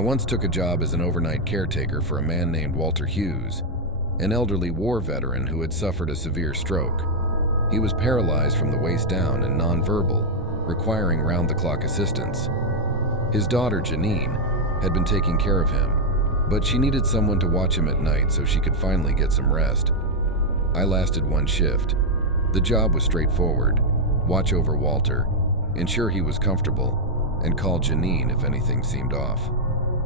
once took a job as an overnight caretaker for a man named Walter Hughes, an elderly war veteran who had suffered a severe stroke. He was paralyzed from the waist down and nonverbal, requiring round-the-clock assistance. His daughter, Janine, had been taking care of him, but she needed someone to watch him at night so she could finally get some rest. I lasted one shift. The job was straightforward: watch over Walter, ensure he was comfortable, and call Janine if anything seemed off.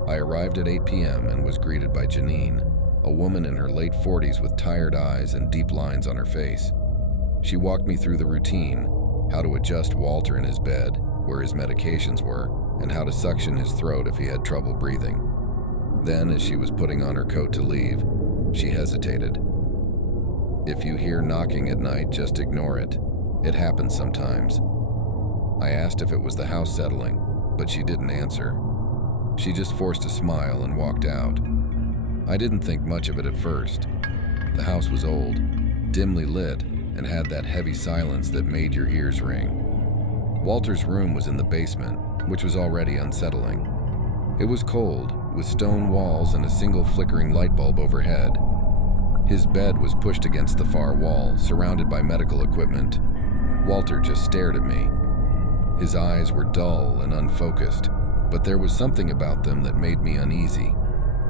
I arrived at 8 p.m. and was greeted by Janine, a woman in her late 40s with tired eyes and deep lines on her face. She walked me through the routine: how to adjust Walter in his bed, where his medications were, and how to suction his throat if he had trouble breathing. Then, as she was putting on her coat to leave, she hesitated. "If you hear knocking at night, just ignore it. It happens sometimes." I asked if it was the house settling, but she didn't answer. She just forced a smile and walked out. I didn't think much of it at first. The house was old, dimly lit, and had that heavy silence that made your ears ring. Walter's room was in the basement, which was already unsettling. It was cold, with stone walls and a single flickering light bulb overhead. His bed was pushed against the far wall, surrounded by medical equipment. Walter just stared at me. His eyes were dull and unfocused, but there was something about them that made me uneasy,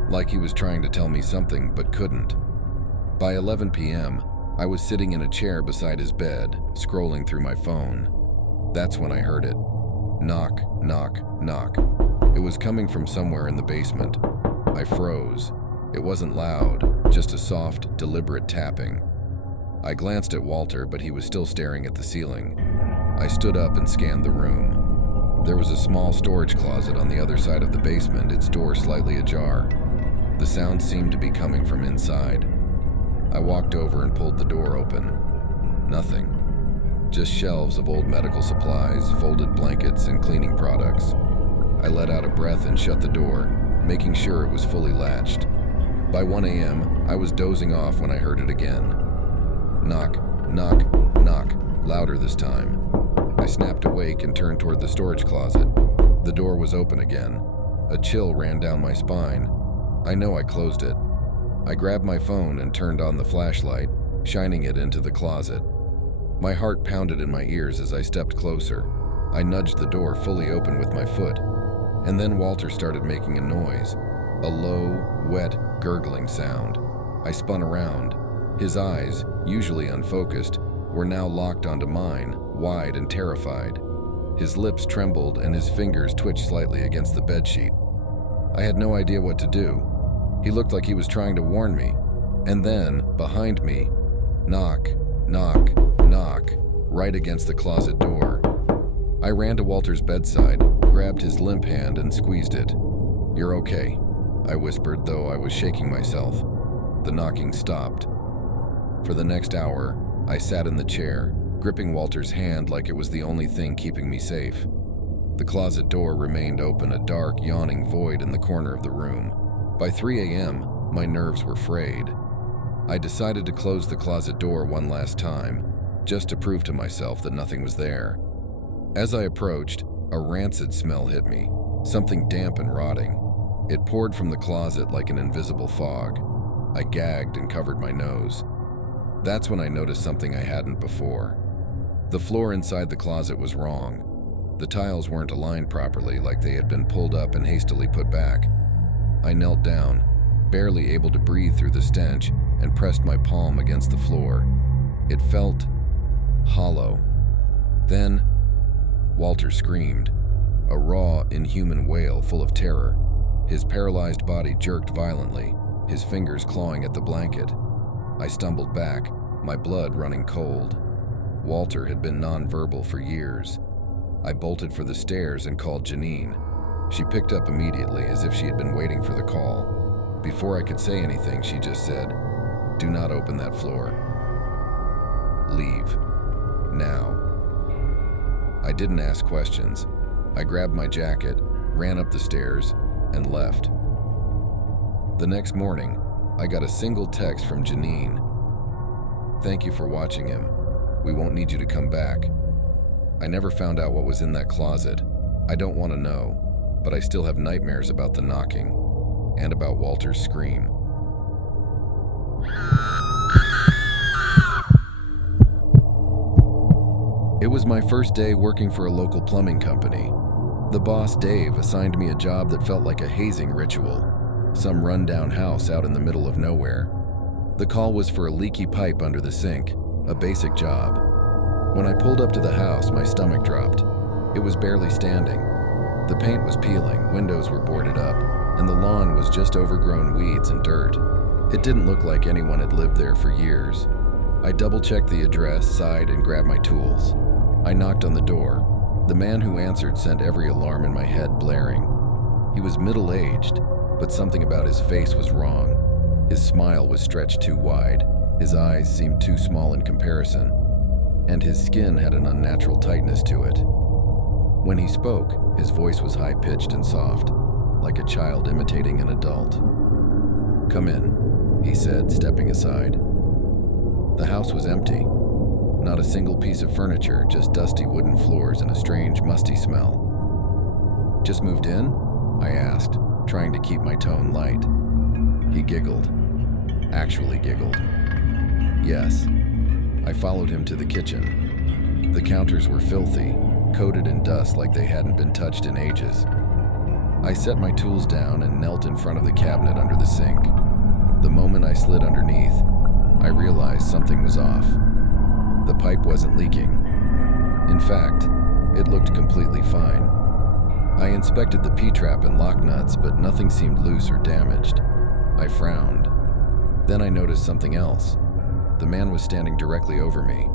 like he was trying to tell me something but couldn't. By 11 p.m., I was sitting in a chair beside his bed, scrolling through my phone. That's when I heard it. Knock, knock, knock. It was coming from somewhere in the basement. I froze. It wasn't loud, just a soft, deliberate tapping. I glanced at Walter, but he was still staring at the ceiling. I stood up and scanned the room. There was a small storage closet on the other side of the basement, its door slightly ajar. The sound seemed to be coming from inside. I walked over and pulled the door open. Nothing. Just shelves of old medical supplies, folded blankets, and cleaning products. I let out a breath and shut the door, making sure it was fully latched. By 1 a.m., I was dozing off when I heard it again. Knock, knock, knock, louder this time. I snapped awake and turned toward the storage closet. The door was open again. A chill ran down my spine. I know I closed it. I grabbed my phone and turned on the flashlight, shining it into the closet. My heart pounded in my ears as I stepped closer. I nudged the door fully open with my foot, and then Walter started making a noise, a low, wet, gurgling sound. I spun around. His eyes, usually unfocused, were now locked onto mine, wide and terrified. His lips trembled and his fingers twitched slightly against the bedsheet. I had no idea what to do. He looked like he was trying to warn me. And then, behind me, knock, knock, knock, right against the closet door. I ran to Walter's bedside, grabbed his limp hand and squeezed it. "You're okay," I whispered, though I was shaking myself. The knocking stopped. For the next hour, I sat in the chair, gripping Walter's hand like it was the only thing keeping me safe. The closet door remained open, a dark, yawning void in the corner of the room. By 3 a.m., my nerves were frayed. I decided to close the closet door one last time, just to prove to myself that nothing was there. As I approached, a rancid smell hit me, something damp and rotting. It poured from the closet like an invisible fog. I gagged and covered my nose. That's when I noticed something I hadn't before. The floor inside the closet was wrong. The tiles weren't aligned properly, like they had been pulled up and hastily put back. I knelt down, barely able to breathe through the stench, and pressed my palm against the floor. It felt hollow. Then, Walter screamed, a raw, inhuman wail full of terror. His paralyzed body jerked violently, his fingers clawing at the blanket. I stumbled back, my blood running cold. Walter had been nonverbal for years. I bolted for the stairs and called Janine. She picked up immediately, as if she had been waiting for the call. Before I could say anything, she just said, "Do not open that floor. Leave. Now." I didn't ask questions. I grabbed my jacket, ran up the stairs, and left. The next morning, I got a single text from Janine. "Thank you for watching him. We won't need you to come back. I never found out what was in that closet. I don't want to know. but I still have nightmares about the knocking and about Walter's scream. It was my first day working for a local plumbing company. The boss, Dave, assigned me a job that felt like a hazing ritual, some rundown house out in the middle of nowhere. The call was for a leaky pipe under the sink, a basic job. When I pulled up to the house, my stomach dropped. It was barely standing. The paint was peeling, windows were boarded up, and the lawn was just overgrown weeds and dirt. It didn't look like anyone had lived there for years. I double-checked the address, sighed, and grabbed my tools. I knocked on the door. The man who answered sent every alarm in my head blaring. He was middle-aged, but something about his face was wrong. His smile was stretched too wide. His eyes seemed too small in comparison, and his skin had an unnatural tightness to it. When he spoke, his voice was high-pitched and soft, like a child imitating an adult. "Come in," he said, stepping aside. The house was empty. Not a single piece of furniture, just dusty wooden floors and a strange, musty smell. "Just moved in?" I asked, trying to keep my tone light. He giggled. Actually giggled. "Yes." I followed him to the kitchen. The counters were filthy, coated in dust like they hadn't been touched in ages. I set my tools down and knelt in front of the cabinet under the sink. The moment I slid underneath, I realized something was off. The pipe wasn't leaking. In fact, it looked completely fine. I inspected the P-trap and lock nuts, but nothing seemed loose or damaged. I frowned. Then I noticed something else. The man was standing directly over me.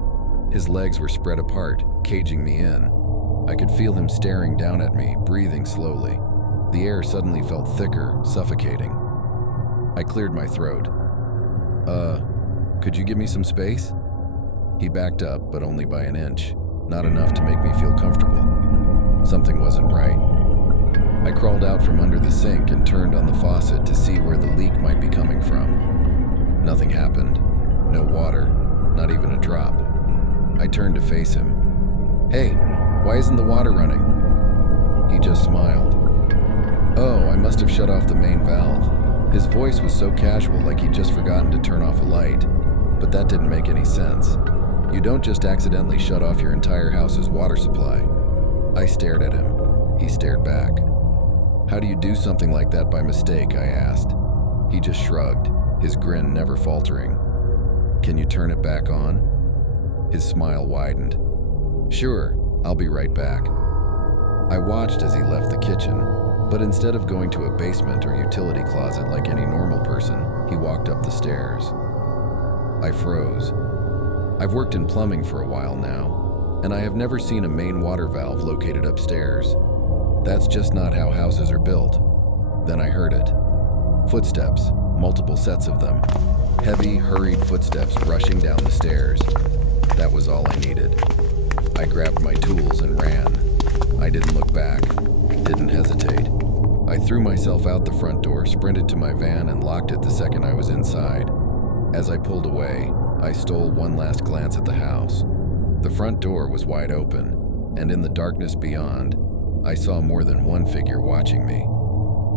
His legs were spread apart, caging me in. I could feel him staring down at me, breathing slowly. The air suddenly felt thicker, suffocating. I cleared my throat. Could you give me some space?" He backed up, but only by an inch, not enough to make me feel comfortable. Something wasn't right. I crawled out from under the sink and turned on the faucet to see where the leak might be coming from. Nothing happened. No water, not even a drop. I turned to face him. "Hey, why isn't the water running?" He just smiled. "Oh, I must have shut off the main valve." His voice was so casual, like he'd just forgotten to turn off a light. But that didn't make any sense. You don't just accidentally shut off your entire house's water supply. I stared at him. He stared back. "How do you do something like that by mistake?" I asked. He just shrugged, his grin never faltering. "Can you turn it back on?" His smile widened. "Sure, I'll be right back." I watched as he left the kitchen, but instead of going to a basement or utility closet like any normal person, he walked up the stairs. I froze. I've worked in plumbing for a while now, and I have never seen a main water valve located upstairs. That's just not how houses are built. Then I heard it. Footsteps, multiple sets of them. Heavy, hurried footsteps rushing down the stairs. That was all I needed. I grabbed my tools and ran. I didn't look back, didn't hesitate. I threw myself out the front door, sprinted to my van, and locked it the second I was inside. As I pulled away, I stole one last glance at the house. The front door was wide open, and in the darkness beyond, I saw more than one figure watching me.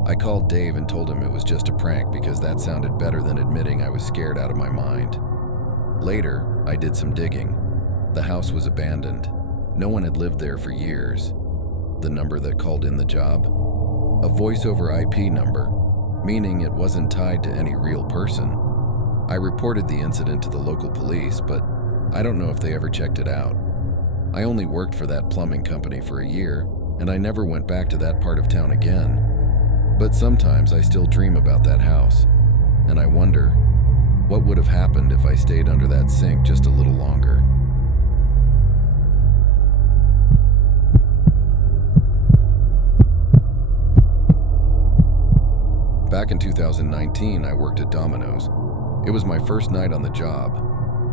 I called Dave and told him it was just a prank because that sounded better than admitting I was scared out of my mind. Later, I did some digging. The house was abandoned. No one had lived there for years. The number that called in the job? A voice-over IP number, meaning it wasn't tied to any real person. I reported the incident to the local police, but I don't know if they ever checked it out. I only worked for that plumbing company for a year, and I never went back to that part of town again. But sometimes I still dream about that house, and I wonder, what would have happened if I stayed under that sink just a little longer? Back in 2019, I worked at Domino's. It was my first night on the job.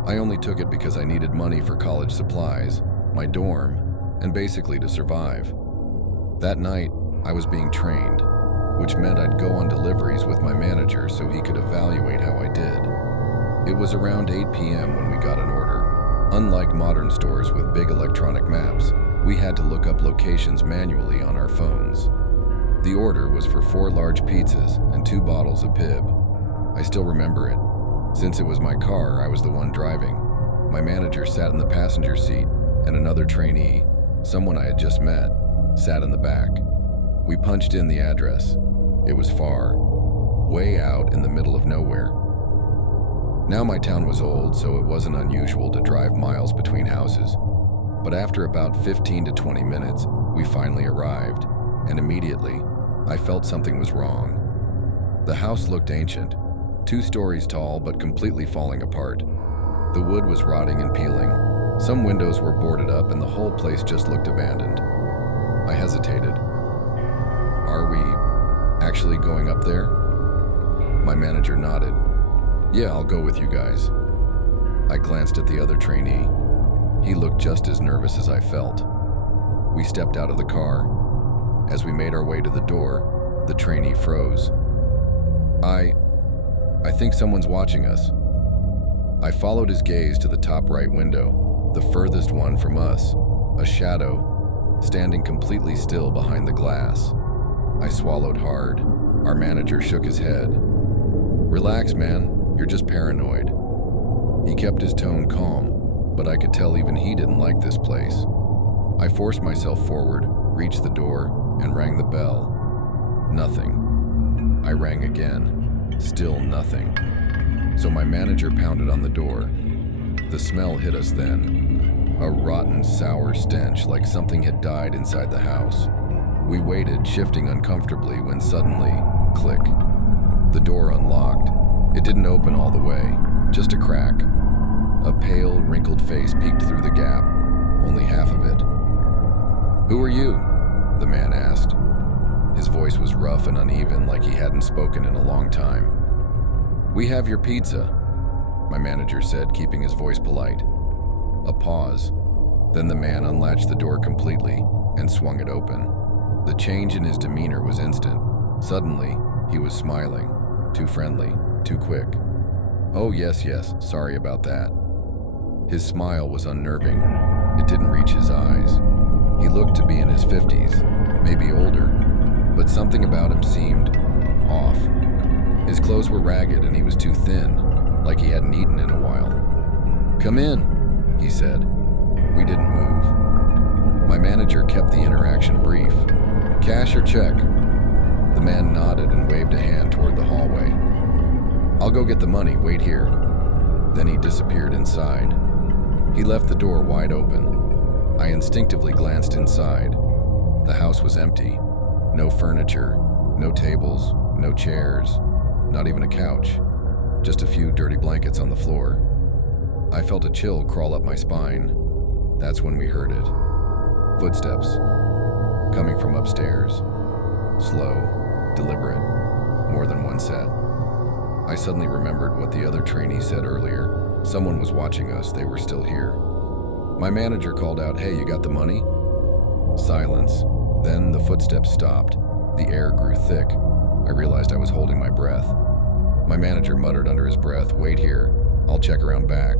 I only took it because I needed money for college supplies, my dorm, and basically to survive. That night, I was being trained, which meant I'd go on deliveries with my manager so he could evaluate how I did. It was around 8 p.m. when we got an order. Unlike modern stores with big electronic maps, we had to look up locations manually on our phones. The order was for 4 large pizzas and 2 bottles of Pib. I still remember it. Since it was my car, I was the one driving. My manager sat in the passenger seat, and another trainee, someone I had just met, sat in the back. We punched in the address. It was far, way out in the middle of nowhere. Now my town was old, so it wasn't unusual to drive miles between houses. But after about 15 to 20 minutes, we finally arrived, and immediately, I felt something was wrong. The house looked ancient, 2 stories tall but completely falling apart. The wood was rotting and peeling. Some windows were boarded up and the whole place just looked abandoned. I hesitated. Are we actually going up there? My manager nodded. Yeah, I'll go with you guys. I glanced at the other trainee. He looked just as nervous as I felt. We stepped out of the car. As we made our way to the door, the trainee froze. I think someone's watching us. I followed his gaze to the top right window, the furthest one from us, a shadow, standing completely still behind the glass. I swallowed hard. Our manager shook his head. Relax, man. You're just paranoid. He kept his tone calm, but I could tell even he didn't like this place. I forced myself forward, reached the door, and rang the bell. Nothing. I rang again. Still nothing. So my manager pounded on the door. The smell hit us then. A rotten, sour stench like something had died inside the house. We waited, shifting uncomfortably, when suddenly, click. The door unlocked. It didn't open all the way, just a crack. A pale, wrinkled face peeked through the gap, only half of it. Who are you? The man asked. His voice was rough and uneven, like he hadn't spoken in a long time. We have your pizza, my manager said, keeping his voice polite. A pause. Then the man unlatched the door completely and swung it open. The change in his demeanor was instant. Suddenly, he was smiling. Too friendly, too quick. Oh, yes, sorry about that. His smile was unnerving. It didn't reach his eyes. He looked to be in his 50s, maybe older, but something about him seemed off. His clothes were ragged and he was too thin, like he hadn't eaten in a while. Come in, he said. We didn't move. My manager kept the interaction brief. Cash or check? The man nodded and waved a hand toward the hallway. I'll go get the money, wait here. Then he disappeared inside. He left the door wide open. I instinctively glanced inside. The house was empty. No furniture, no tables, no chairs, not even a couch. Just a few dirty blankets on the floor. I felt a chill crawl up my spine. That's when we heard it. Footsteps. Coming from upstairs. Slow, deliberate, more than one set. I suddenly remembered what the other trainee said earlier. Someone was watching us, they were still here. My manager called out, "Hey, you got the money?" Silence. Then the footsteps stopped. The air grew thick. I realized I was holding my breath. My manager muttered under his breath, "Wait here, I'll check around back."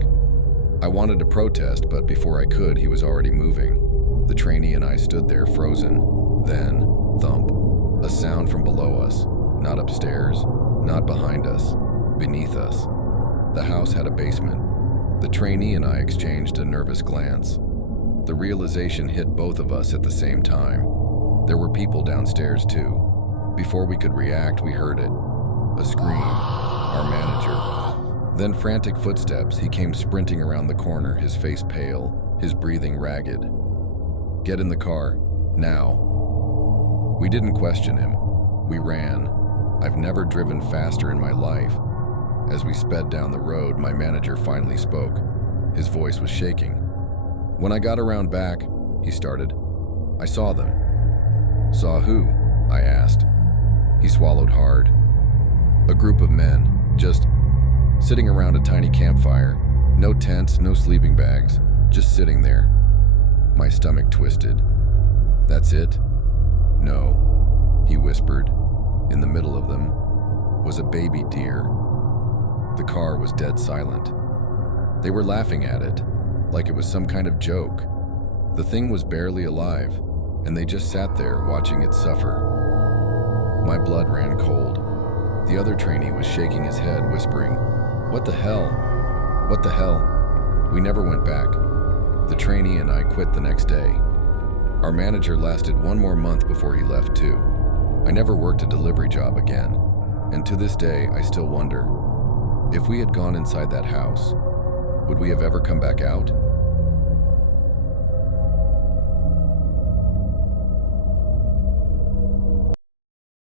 I wanted to protest, but before I could, he was already moving. The trainee and I stood there frozen. Then, thump. A sound from below us. Not upstairs, not behind us, beneath us. The house had a basement. The trainee and I exchanged a nervous glance. The realization hit both of us at the same time. There were people downstairs too. Before we could react, we heard it. A scream. Our manager. Then frantic footsteps. He came sprinting around the corner, his face pale, his breathing ragged. Get in the car, now. We didn't question him. We ran. I've never driven faster in my life. As we sped down the road, my manager finally spoke. His voice was shaking. When I got around back, he started. I saw them. Saw who? I asked. He swallowed hard. A group of men, just sitting around a tiny campfire. No tents, no sleeping bags, just sitting there. My stomach twisted. That's it? No, he whispered. In the middle of them was a baby deer. The car was dead silent. They were laughing at it, like it was some kind of joke. The thing was barely alive, and they just sat there watching it suffer. My blood ran cold. The other trainee was shaking his head, whispering, "What the hell? What the hell?" We never went back. The trainee and I quit the next day. Our manager lasted one more month before he left too. I never worked a delivery job again, and to this day I still wonder, if we had gone inside that house, would we have ever come back out?